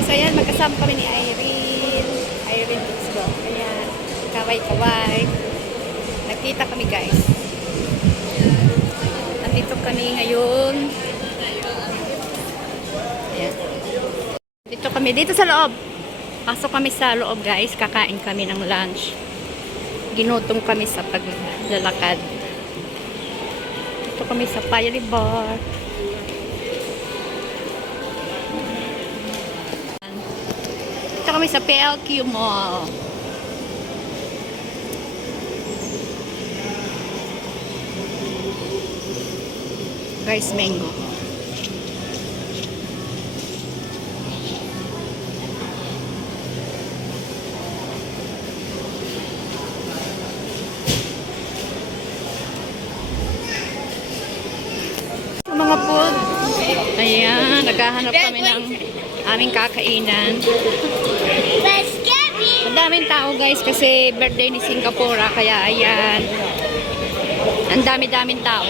guys, ayan, magkasama kami ni Irene. Irene Tuxbo. Ayan, kaway-kaway. Nagkita kami guys. Nandito kami ngayon. Ayan. Dito kami, dito sa loob. Pasok kami sa loob guys. Kakain kami ng lunch. Ginutom kami sa paglalakad. Dito kami sa Fiery Bar. Dito kami sa PLQ Mall. Guys, mango. Mga food. Ayan, naghahanap kami ng aming kakainan. Ang daming tao guys kasi birthday ni Singapore kaya ayan. Ang dami-daming tao.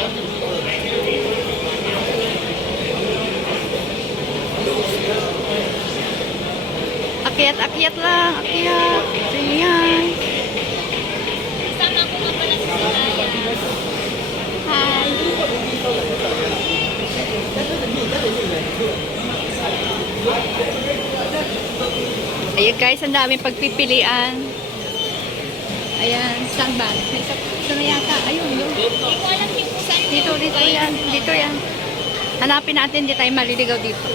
Akyat-akyat lang, akyat. Ayan. Kasama ko nga pala sa Silaya. Hi. Ayan guys, ang daming pagpipilian. Ayan, saan ba? Ito na yata. Ayun, yun. Hindi ko alam yung saan. Dito yan. Dito yan. Hanapin natin, di tayo maliligaw dito.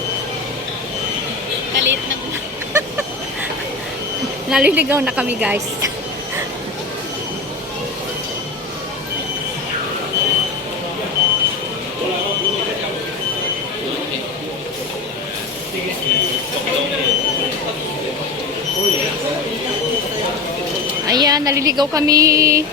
Kalit na muna. Naliligaw na kami guys. Ayan, naliligaw kami.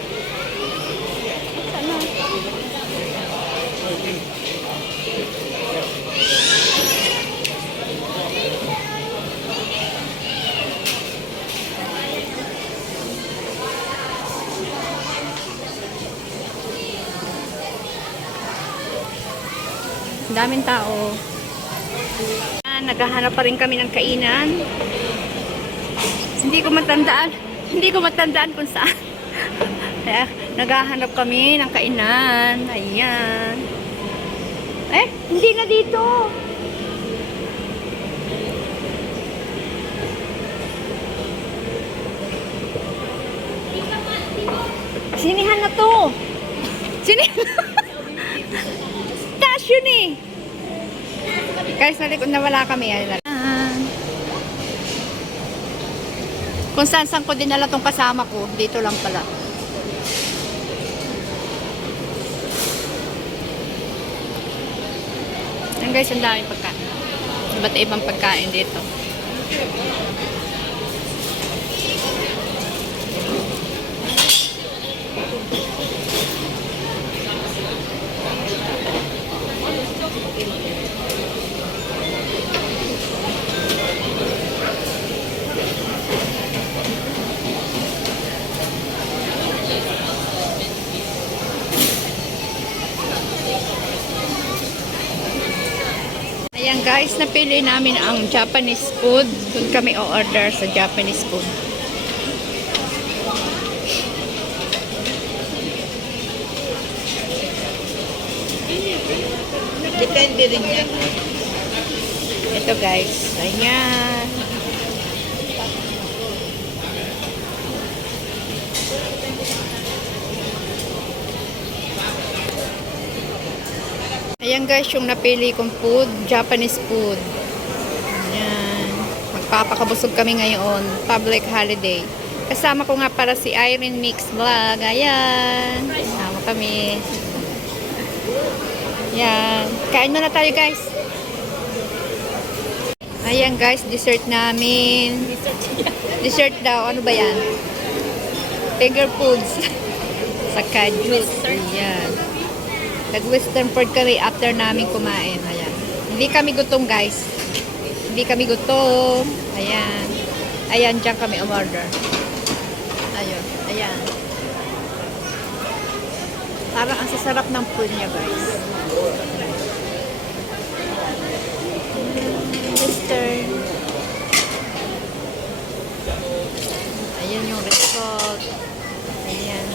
Ang daming tao. Ayan, naghahanap pa rin kami ng kainan. Hindi ko matandaan kung saan. Kaya, naghahanap kami ng kainan. Ayan. Hindi na dito. Sinihan na to. Sinihan. Taas yun eh. Guys, nalikod na wala kami. Ayan. Kung saan ko dinala tong kasama ko, dito lang pala. Ayan guys, ang daming pagkain. Iba't ibang pagkain dito. Ayan guys, napili namin ang Japanese food. Doon kami o-order sa Japanese food. Depende rin yan. Ito guys, ayan. Ayan guys, yung napili kong food, Japanese food. Ayan. Magpapakabusog kami ngayon, public holiday. Kasama ko nga para si Irene Mix Vlog. Ayan. Kasama kami. Ayan. Kain muna tayo guys. Ayan guys, dessert namin. Dessert daw, ano ba yan? Finger foods. Saka juice. Ayan. Nag-western food kami after namin kumain. Ayan. Hindi kami gutom guys. Hindi kami gutom. Ayan. Ayan, dyan kami umorder. Ayun. Ayan. Parang ang sasarap ng food niya guys. Western. Ayan yung result. Ayan.